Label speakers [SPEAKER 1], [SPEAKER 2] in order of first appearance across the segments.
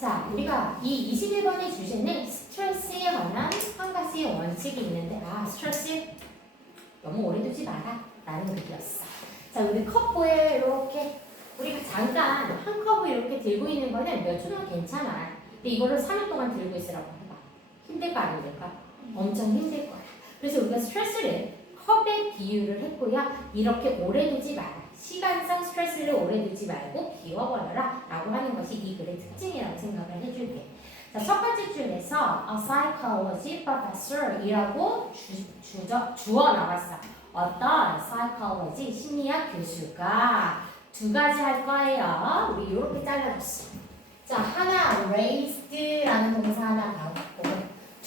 [SPEAKER 1] 자, 우리가 이 21번의 주제는 스트레스에 관한 한 가지의 원칙이 있는데, 아, 스트레스 너무 오래 두지 마라. 라는 글이었어. 자, 우리 컵보에 이렇게 우리가 잠깐 한 컵을 이렇게 들고 있는 거는 몇 초면 괜찮아. 근데 이거를 3일 동안 들고 있으라고 해봐. 힘들까 안 힘들까? 엄청 힘들 거야. 그래서 우리가 스트레스를 컵에 비유를 했고요. 이렇게 오래 두지 마라. 시간상 스트레스를 오래 두지 말고 비워버려라. 라고 하는 것이 이 글의 특징이라고 생각을 해줄게. 자, 첫 번째 줄에서 a psychology professor 이라고 주어 나왔어. 어떤 psychology 심리학 교수가 두 가지 할 거예요. 우리 이렇게 잘라줬어. 자, 하나 raised라는 동사 하나 가고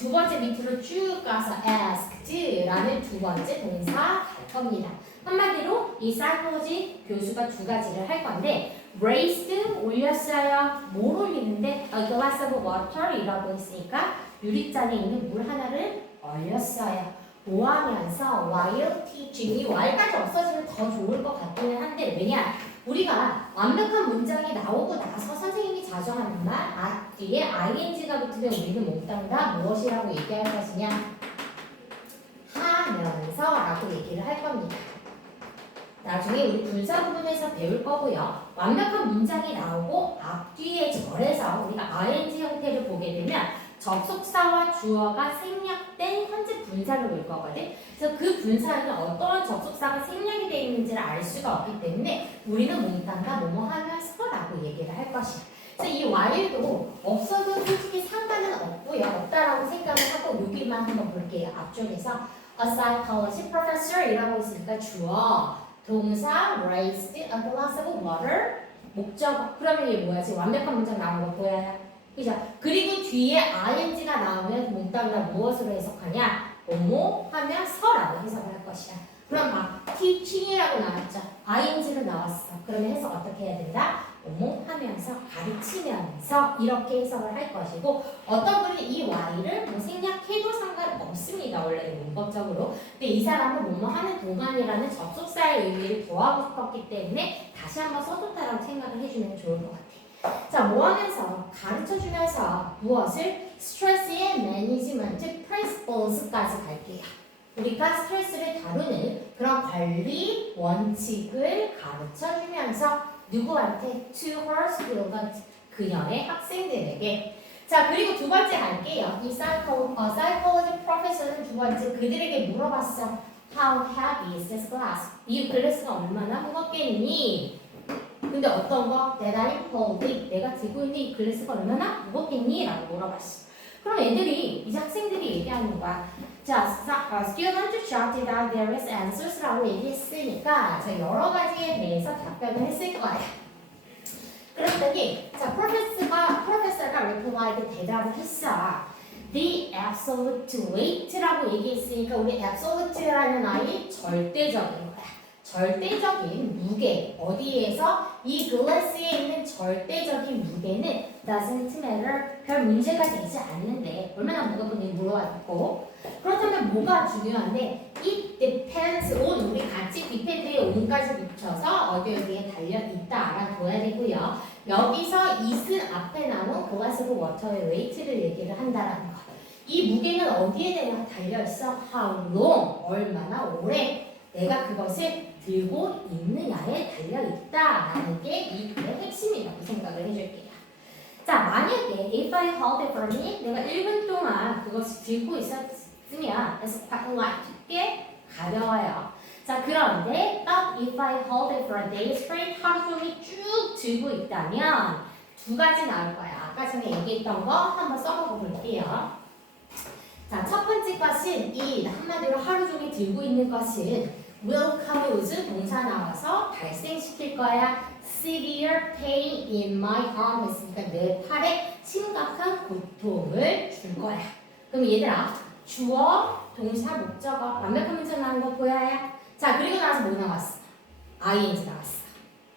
[SPEAKER 1] 두 번째 밑으로 쭉 가서 asked라는 두 번째 동사 갈 겁니다. 한마디로 이 psychology 교수가 두 가지를 할 건데 raised 올렸어요. 뭘 올리는데 a glass of water이라고 했으니까 유리잔에 있는 물 하나를 얼렸어요. 뭐 하면서 while teaching 이 while까지 없어지면 더 좋을 것 같기는 한데 왜냐 우리가 완벽한 문장이 나오고 나서 선생님이 자정하는 말 아, 뒤에 ing가 붙으면 우리는 몽땅 다 무엇이라고 얘기할 것이냐 하면서 라고 얘기를 할 겁니다. 나중에 우리 분사 부분에서 배울 거고요. 완벽한 문장이 나오고 앞뒤에 절에서 우리가 ing 형태를 보게 되면 접속사와 주어가 생략된 현재 분사를 볼 거거든. 그래서 그 분사는 어떠한 접속사가 생략이 되어 있는지를 알 수가 없기 때문에 우리는 몽땅다 뭐뭐 하면서 라고 얘기를 할 것이야. 그래서 이 while도 없어도 솔직히 상관은 없고요. 없다라고 생각을 하고 여기만 한번 볼게요. 앞쪽에서 a psychology professor 이라고 있으니까 주어, 동사 raised a glass of water 목적 그러면 이게 뭐야? 지금 완벽한 문장 나온 거 보여요? 그죠? 그리고 뒤에 ing가 나오면 몽땅 다 무엇으로 해석하냐? 뭐뭐 하면 서라고 해석을 할 것이야. 그럼 막 teaching이라고 나왔죠. ing로 나왔어. 그러면 해석 어떻게 해야 된다? 뭐뭐 하면서 가르치면서 이렇게 해석을 할 것이고 어떤 분은 이 y를 뭐 생략해도 상관없습니다. 원래는 문법적으로. 근데 이 사람은 뭐뭐 하는 동안이라는 접속사의 의미를 더하고 싶었기 때문에 다시 한번 써줬다라고 생각을 해주면 좋을 것 같아요. 자, 뭐 하면서 가르쳐 주면서 무엇을 스트레스의 매니지먼트 프린시플스까지 갈게요. 우리가 스트레스를 다루는 그런 관리 원칙을 가르쳐 주면서 누구한테 to her student 그녀의 학생들에게 자 그리고 두 번째 갈게요. 이 psycho, 어, psychology professor는 두 번째 그들에게 물어봤어. How heavy is this glass? 이 글래스가 얼마나 무겁겠니? 근데 어떤 거? That I hold it. 내가 들고 있는 이 글래스가 얼마나 무겁겠니? 라고 물어봤어. 그럼 애들이, 이제 학생들이 얘기하는 거야. 자, 사- 어, student shouted out various answers라고 얘기했으니까 자, 여러 가지에 대해서 답변을 했을 거야. 그랬더니, 자, 프로페서가, 프로페서가 replied 대답을 했어. The absolute weight라고 얘기했으니까 우리 absolute라는 아이 절대적인 거야. 절대적인 무게 어디에서 이 글래스에 있는 절대적인 무게는 doesn't matter. 별 문제가 되지 않는데 얼마나 무겁은지 물어봤고. 그렇다면 뭐가 중요한데 it depends on 우리 같이 depend에 on까지 붙여서 어디 어디에 달려 있다 알아둬야 되고요. 여기서 it은 앞에 나온 of water의 weight를 얘기를 한다라는 거. 이 무게는 어디에 대해 달려 있어? how long? 얼마나 오래 내가 그것을 들고 있느냐에 달려 있다라는 게 이 글의 핵심이라고 생각을 해줄게요. 자, 만약에 if I hold it for me, 내가 1분 동안 그것을 들고 있었으면 it's quite light, 꽤 가벼워요. 자, 그런데 but if I hold it for a day straight, 하루 종일 쭉 들고 있다면 두 가지 나올 거야. 아까 전에 얘기했던 거 한번 써보고 볼게요. 자, 첫 번째 것은 이 한마디로 하루 종일 들고 있는 것은 will cause 동사 나와서 발생시킬 거야. severe pain in my arm 했으니까 내 팔에 심각한 고통을 줄 거야. 그럼 얘들아 주어, 동사, 목적어 문장 나온 거 보여야. 자 그리고 나서 뭐 나왔어? ing 나왔어.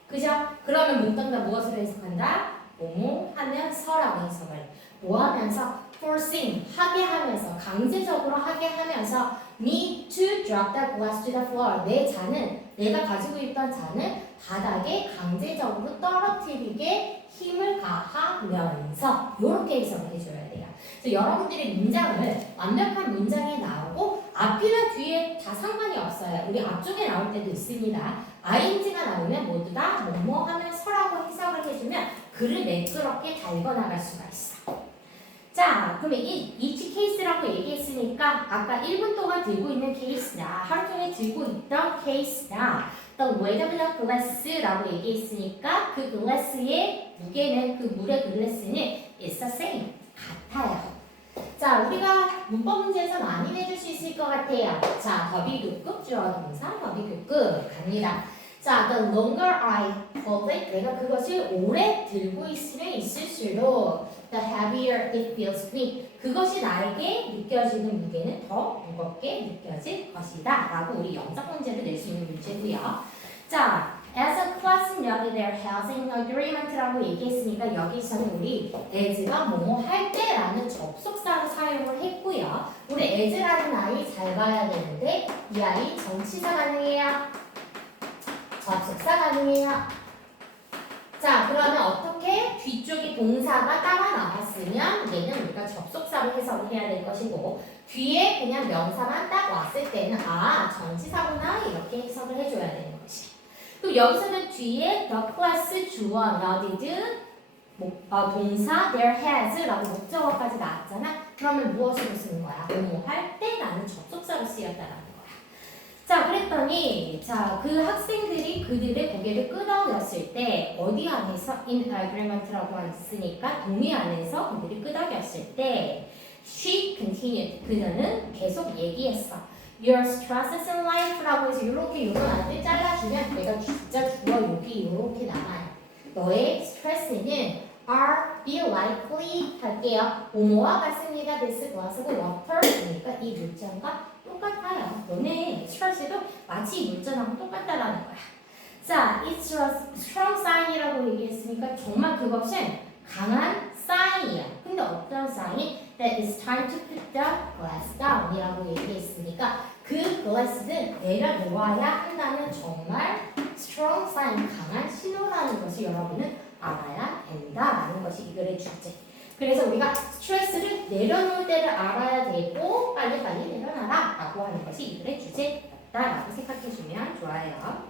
[SPEAKER 1] 그죠? 그러면 문장다 무엇으로 해석한다? 뭐뭐 하면서라고 해석을 해. 뭐 하면서? Forcing 하게 하면서 강제적으로 하게 하면서 me to drop that glass to the floor 내 잔은 내가 가지고 있던 잔을 바닥에 강제적으로 떨어뜨리게 힘을 가하면서 이렇게 해석을 해줘야 돼요. 그래서 여러분들이 문장을 완벽한 문장에 나오고 앞이나 뒤에 다 상관이 없어요. 우리 앞쪽에 나올 때도 있습니다. ing가 나오면 모두 다 뭐뭐 하면서라고 해석을 해주면 글을 매끄럽게 달궈 나갈 수가 있어. 자, 그러면 이 each 케이스라고 얘기했으니까 아까 1분 동안 들고 있는 케이스나 하루 종일 들고 있던 케이스나 또 weighted glass라고 얘기했으니까 그 글라스의 무게는 그 물의 글라스는 is the same 같아요. 자, 우리가 문법 문제에서 많이 내줄 수 있을 것 같아요. 자, 더비 교급 주어 동사 더비 교급 갑니다. 자, the longer I hold it, 내가 그것을 오래 들고 있으면 있을수록 the heavier it feels to me. 그것이 나에게 느껴지는 무게는 더 무겁게 느껴질 것이다. 라고 우리 영상 문제를 낼 수 있는 문제고요. 자, as a class 여기 their housing agreement라고 얘기했으니까 여기서는 우리 as가 뭐뭐 할 때라는 접속사를 사용을 했고요. 우리 as라는 아이 잘 봐야 되는데 이 아이 전치사 가능해요. 접속사 가능해요. 자, 그러면 어떻게 뒤쪽에 동사가 따라 나왔으면 얘는 우리가 접속사로 해석을 해야 될 것이고 뒤에 그냥 명사만 딱 왔을 때는 아 전치사구나 이렇게 해석을 해줘야 되는 것이. 또 여기서는 뒤에 the class 주어 nodded 목, 어, 동사 there has라고 목적어까지 나왔잖아. 그러면 무엇으로 쓰는 거야? 뭐뭐 할 때라는 접속사로 쓰였다라는. 자, 그랬더니 자, 그 학생들이 그들의 고개를 끄덕였을 때 어디 안에서 in agreement라고 했으니까 동의 안에서 그들이 끄덕였을 때 she continued 그녀는 계속 얘기했어. Your stresses in life라고 해서 이렇게 이런 안에 잘라주면 내가 진짜 주어 여기 이렇게 나와요. 너의 스트레스는 are be likely 할게요. 오모와 같습니다. this glass고 water이니까 이 물장과 똑같아요. 너네 스트레스도 마치 이 물장하고 똑같다라는 거야. 자, it's a strong sign이라고 얘기했으니까 정말 그것은 강한 사인이야. 근데 어떤 사인? That it's time to put the glass down이라고 얘기했으니까 그 glass는 내려 놓아야 한다는 정말 strong sign, 강한 신호라는 것을 여러분은 알아야 된다라는 것이 이 글의 주제. 그래서 우리가 스트레스를 내려놓을 때를 알아야 되고 빨리빨리 내려놔라 라고 하는 것이 이 글의 주제였다라고 생각해 주면 좋아요.